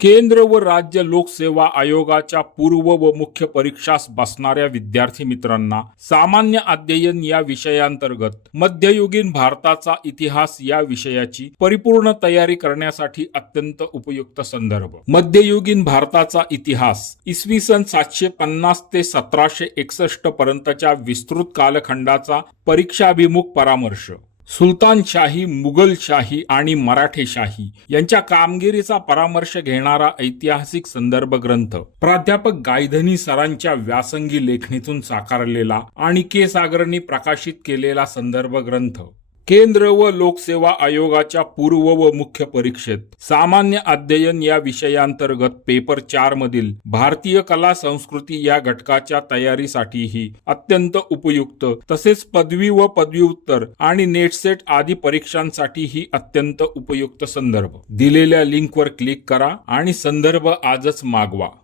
केंद्र व राज्य लोकसेवा आयोगाच्या पूर्व व मुख्य परीक्षास बसणाऱ्या विद्यार्थी मित्रांना सामान्य अध्ययन या विषयांतर्गत मध्ययुगीन भारताचा इतिहास या विषयाची परिपूर्ण तयारी करण्यासाठी अत्यंत उपयुक्त संदर्भ. मध्ययुगीन भारताचा इतिहास इसवी सन सातशे पन्नास ते सतराशे एकसष्ट पर्यंतच्या विस्तृत कालखंडाचा परीक्षाभिमुख परामर्श. सुलतानशाही मुघलशाही आणि मराठेशाही यांच्या कामगिरीचा परामर्श घेणारा ऐतिहासिक संदर्भ ग्रंथ प्राध्यापक गायधनी सरांच्या व्यासंगी लेखणीतून साकारलेला आणि के सागरनी प्रकाशित केलेला संदर्भ ग्रंथ केंद्र व लोकसेवा आयोगाच्या पूर्व व मुख्य परीक्षेत सामान्य अध्ययन या विषयांतर्गत पेपर चार मधील भारतीय कला संस्कृती या घटकाच्या तयारीसाठीही अत्यंत उपयुक्त तसेच पदवी व पदव्युत्तर आणि नेटसेट आदी परीक्षांसाठीही अत्यंत उपयुक्त संदर्भ. दिलेल्या लिंकवर क्लिक करा आणि संदर्भ आजच मागवा.